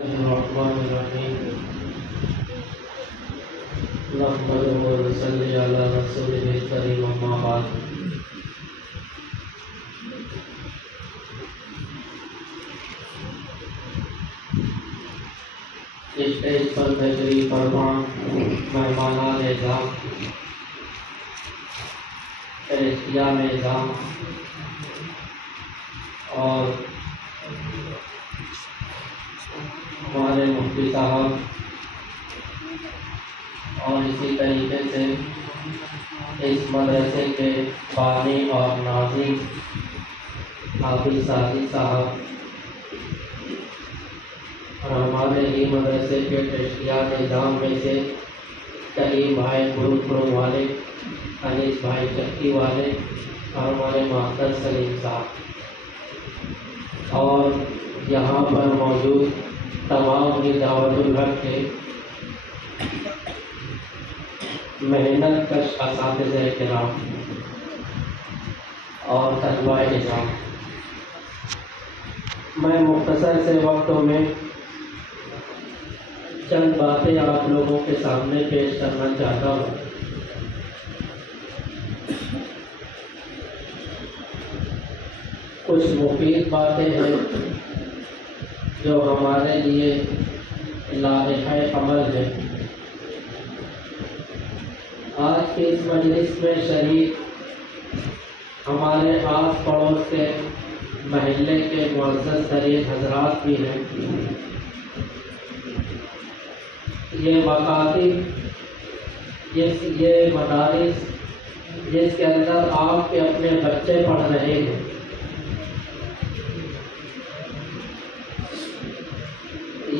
الرحمن الرحیم نحمده ونصلی علی رسوله الکریم اما بعد اسٹیج پر تشریف فرما مہمانان اعظام فرشتیان اعظام اور ہمارے مفتی صاحب اور اسی طریقے سے اس مدرسے کے بانی اور ناظم حافظ سعدی صاحب اور ہمارے ہی مدرسے کے ٹرسٹیان نظام میں سے کئی بھائی گروپ والے، انیس بھائی چکی والے اور ہمارے ماسٹر سلیم صاحب اور یہاں پر موجود تمام ہی دعوت الحق کے محنت کش اساتذہ کرام اور طلبہ نظام، میں مختصر سے وقتوں میں چند باتیں آپ لوگوں کے سامنے پیش کرنا چاہتا ہوں۔ کچھ مفید باتیں ہیں جو ہمارے لیے لائحہ عمل ہے۔ آج کی اس مجلس میں شریک ہمارے آس پڑوس کے محلے کے معزز ترین حضرات بھی ہیں۔ یہ مکاتب، یہ مدارس جس کے اندر آپ کے اپنے بچے پڑھ رہے ہیں،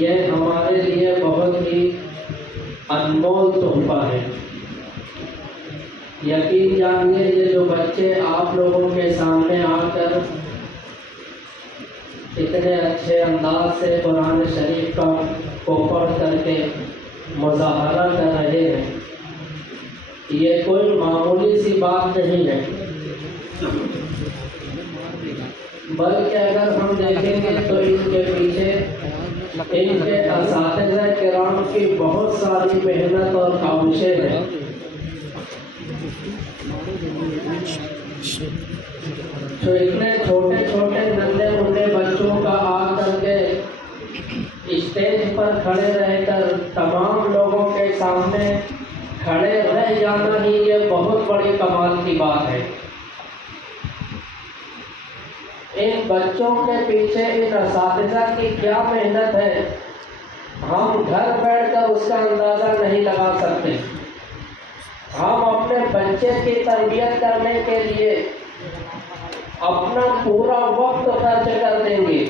یہ ہمارے لیے بہت ہی انمول تحفہ ہے۔ یقین جانیے یہ جو بچے آپ لوگوں کے سامنے آ کر اتنے اچھے انداز سے قرآن شریف کو پڑھ کر کے مظاہرہ کر رہے ہیں، یہ کوئی معمولی سی بات نہیں ہے، بلکہ اگر ہم دیکھیں گے تو ان کے پیچھے ان کے اساتذہ کرام کی بہت ساری محنت اور کاوشیں ہیں۔ تو اتنے چھوٹے چھوٹے ننھے منھے بچوں کا آ کر کے اسٹیج پر کھڑے رہ کر تمام لوگوں کے سامنے کھڑے رہ جانا ہی یہ بہت بڑی کمال کی بات ہے۔ ان بچوں کے پیچھے ان اساتذہ کی کیا محنت ہے، ہم گھر بیٹھ کر اس کا اندازہ نہیں لگا سکتے۔ ہم اپنے بچے کی تربیت کرنے کے لیے اپنا پورا وقت خرچ کر دیں گے،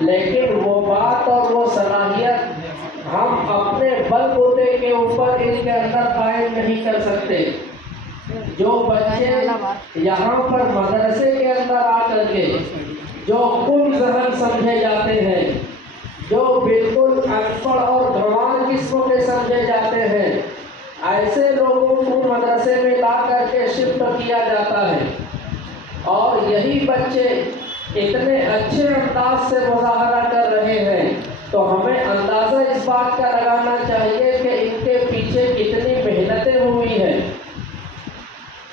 لیکن وہ بات اور وہ صلاحیت ہم اپنے بل بوتے کے اوپر ان کے اندر قائم نہیں کر سکتے۔ جو بچے یہاں پر مدرسے کے اندر آ کر کے جو کم ذہن سمجھے جاتے ہیں، جو بالکل ان پڑھ اور گنوار قسم کے سمجھے جاتے ہیں، ایسے لوگوں کو مدرسے میں لا کر کے شفٹ کیا جاتا ہے، اور یہی بچے اتنے اچھے انداز سے مظاہرہ کر رہے ہیں، تو ہمیں اندازہ اس بات کا لگانا چاہیے کہ ان کے پیچھے کتنی محنتیں ہوئی ہیں۔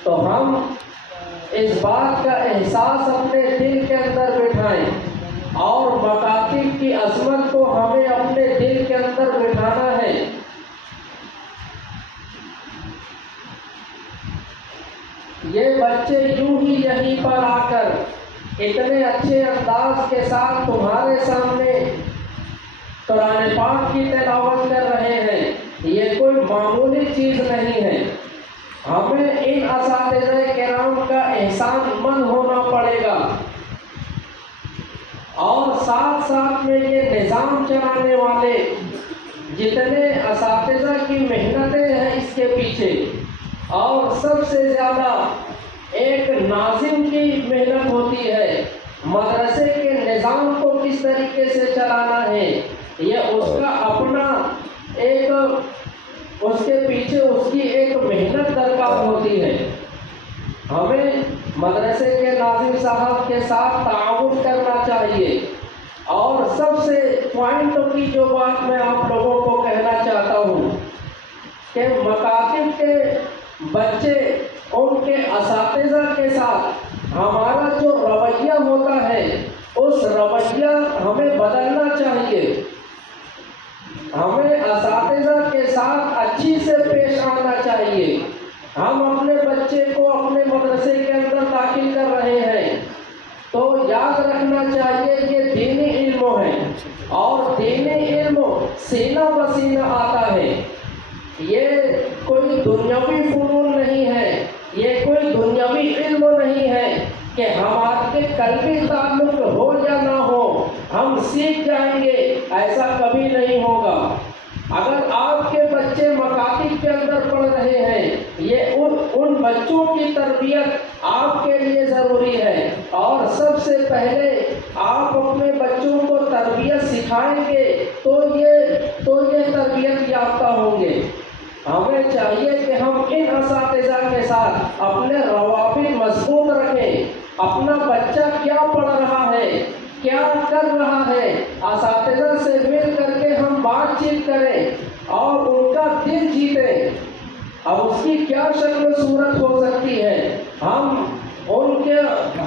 تو ہم اس بات کا احساس اپنے دل کے اندر بٹھائیں، اور مکاتب کی عظمت کو ہمیں اپنے دل کے اندر بٹھانا ہے۔ یہ بچے یوں ہی یہیں پر آ کر اتنے اچھے انداز کے ساتھ تمہارے سامنے قرآن پاک کی تلاوت کر رہے ہیں، یہ کوئی معمولی چیز نہیں ہے۔ ہمیں ان اساتذہ کرام کا احسان مند ہونا پڑے گا، اور ساتھ ساتھ میں یہ نظام چلانے والے جتنے اساتذہ کی محنتیں ہیں اس کے پیچھے، اور سب سے زیادہ ایک ناظم کی محنت ہوتی ہے، مدرسے کے نظام کو کس طریقے سے چلانا ہے، یہ اس کا اپنا ایک اس کے پیچھے اس کی ایک محنت درکار ہوتی ہے۔ ہمیں مدرسے کے ناظم صاحب کے ساتھ تعاون کرنا چاہیے، اور سب سے پوائنٹ کی جو بات میں آپ لوگوں کو کہنا چاہتا ہوں کہ مکاتب کے بچے ان کے اساتذہ کے ساتھ ہمارا جو رویہ ہوتا ہے اس رویہ ہمیں بدلنا چاہیے. ہمیں اساتذہ کے ساتھ اچھی سے پیش آنا چاہیے. ہم اپنے بچے کو اپنے مدرسے کے اندر داخل کر رہے ہیں تو یاد رکھنا چاہیے کہ دینی علم ہے اور دینی علم سینہ بسینہ آتا ہے. یہ کوئی دنیاوی فنون نہیں ہے, یہ کوئی دنیاوی علم نہیں ہے کہ ہمارے قلبی تعلق ہو یا نہ ہو ہم سیکھ جائیں گے, ایسا کبھی نہیں ہوگا. اگر آپ کے بچے مکاتب کے اندر پڑھ رہے ہیں, یہ ان بچوں کی تربیت آپ کے لیے ضروری ہے, اور سب سے پہلے آپ اپنے بچوں کو تربیت سکھائیں گے تو یہ تربیت یافتہ ہوں گے. ہمیں چاہیے کہ ہم ان اساتذہ کے ساتھ اپنے روابط مضبوط رکھیں. اپنا بچہ کیا پڑھ رہا ہے, کیا کر رہا ہے, اساتذہ سے مل کر کے ہم بات چیت کریں اور ان کا دل جیتیں. اب اس کی کیا شکل و صورت ہو سکتی ہے, ہم ان کے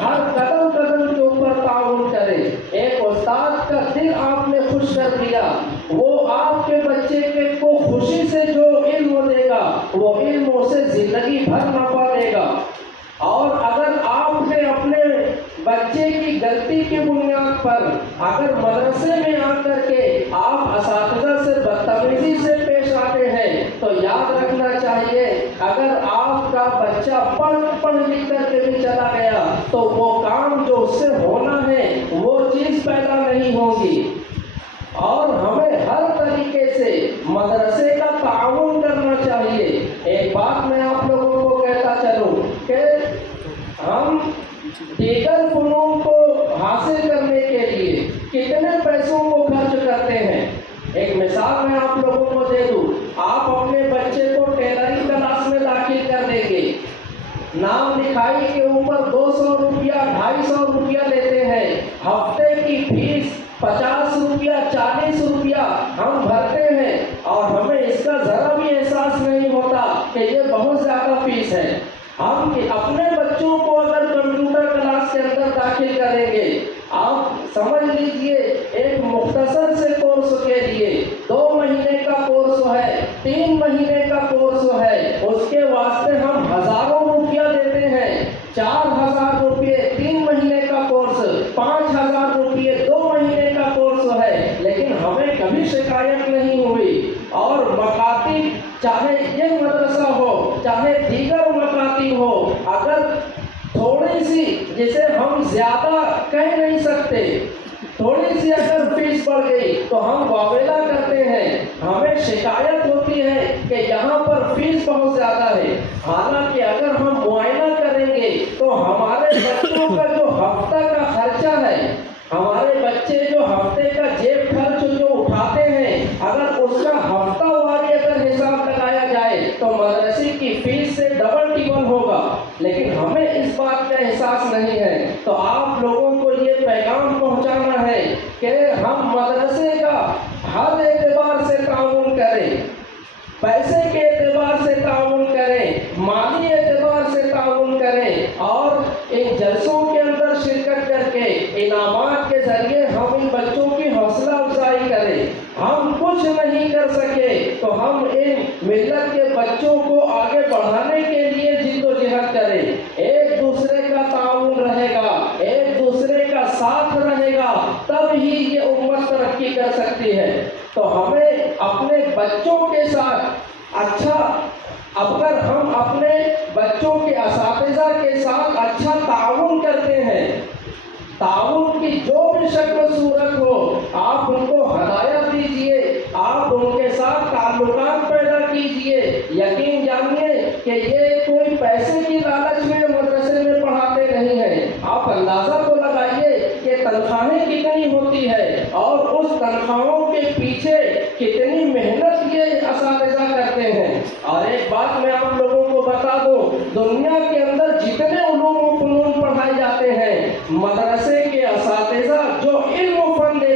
ہر قدم قدم کے اوپر تعاون کریں. ایک استاد کا دل آپ نے خوش کر دیا, وہ آپ کے بچے کو خوشی سے جو علم دے گا وہ علم اسے زندگی بھر نفع دے گا. اور اگر آپ نے اپنے بچے کی غلطی کی بنیاد پر اگر مدرسے میں آ کر کے آپ اساتذہ سے بدتمیزی سے پیش آتے ہیں تو یاد رکھنا چاہیے اگر آپ کا بچہ پڑھ لکھ کر کے بھی چلا گیا تو وہ کام جو اس سے ہونا ہے وہ چیز پیدا نہیں ہوگی. اور ہمیں ہر طریقے سے مدرسے کا تعاون کرنا چاہیے. ایک بات میں آپ لوگوں کو کہتا چلوں کہ ہم دیگر فنون کو حاصل کرنے کے لیے کتنے پیسوں کو خرچ کرتے ہیں. ایک مثال میں آپ لوگوں کو دے دوں, آپ اپنے بچے کو ٹیلرنگ کلاس میں داخل کر دیں گے, نام لکھائی کے اوپر 200 روپیہ 250 روپیہ لیتے ہیں, ہفتے کی فیس 50 روپیہ 40 روپیہ ہم بھرتے ہیں اور ہمیں اس کا ذرا بھی احساس نہیں ہوتا کہ یہ بہت زیادہ فیس ہے. ہم اپنے بچوں کو اگر کمپیوٹر کلاس کے اندر داخل کریں گے, آپ سمجھ لیجئے ایک مختصر سے کورس کے لیے 2 مہینے کا کورس ہے, 3 مہینے کا کورس ہے, اس کے واسطے ہم ہزاروں روپیہ دیتے ہیں. 4000 روپئے 3 مہینے کا کورس, 5000 روپئے 2 مہینے کا کورس ہے, لیکن ہمیں کبھی شکایت نہیں ہوئی. اور مکاتب چاہے یہ مدرسہ ہو چاہے دیگر مکاتب ہو, اگر تھوڑی سی جسے ہم زیادہ کہہ نہیں سکتے, تھوڑی سی اگر فیس بڑھ گئی تو ہم واویلا کرتے ہیں, ہمیں شکایت ہوتی ہے کہ یہاں پر فیس بہت زیادہ ہے. حالانکہ اگر ہم معائنہ کریں گے تو ہمارے بچوں کا جو ہفتہ کا خرچہ ہے, ہمارے بچے جو ہفتے کا جیب خرچ جو اٹھاتے ہیں, اگر اس کا ہفتہ واری اگر حساب لگایا جائے تو مدرسے کی فیس سے ڈبل ٹیبل ہوگا. لیکن ہمیں اس بات کا احساس نہیں ہے. تو آپ لوگوں کو یہ پیغام پہنچانا ہے کہ ہم مدرسے کا ہر اعتبار سے تعاون کریں, پیسے کے اعتبار سے تعاون کریں, مالی اعتبار سے تعاون کریں, اور ان جلسوں کے اندر شرکت کر کے انعامات کے ذریعے ہم ان بچوں کی حوصلہ افزائی کریں. ہم کچھ نہیں کر سکے تو ہم ان ملت کے بچوں کو آگے بڑھانے کے لیے جد و جہد کریں. ایک دوسرے کا تعاون رہے گا, ایک دوسرے کا ساتھ رہے گا, تب ہی یہ امت ترقی کر سکتی ہے. تو ہمیں اپنے بچوں کے ساتھ اچھا, اگر ہم اپنے بچوں کے اساتذہ کے ساتھ اچھا تعاون کرتے ہیں, تعاون کی جو بھی شکل و صورت ہو آپ ان کو ہدایت دیجئے, آپ ان کے ساتھ تعلقات پیدا کیجئے. یقین جانیے کہ یہ کوئی پیسے کی لالچ میں مدرسے میں پڑھاتے نہیں ہیں. آپ اندازہ تو لگائیے کہ تنخواہیں کتنی ہوتی ہے اور اس تنخواہوں کے پیچھے کتنی محنت یہ اساتذہ کرتے ہیں. اور ایک بات میں آپ لوگوں کو بتا دوں, دنیا کے اندر جتنے علوم و فنون پڑھائے جاتے ہیں, مدرسے کے اساتذہ جو علم و فن دے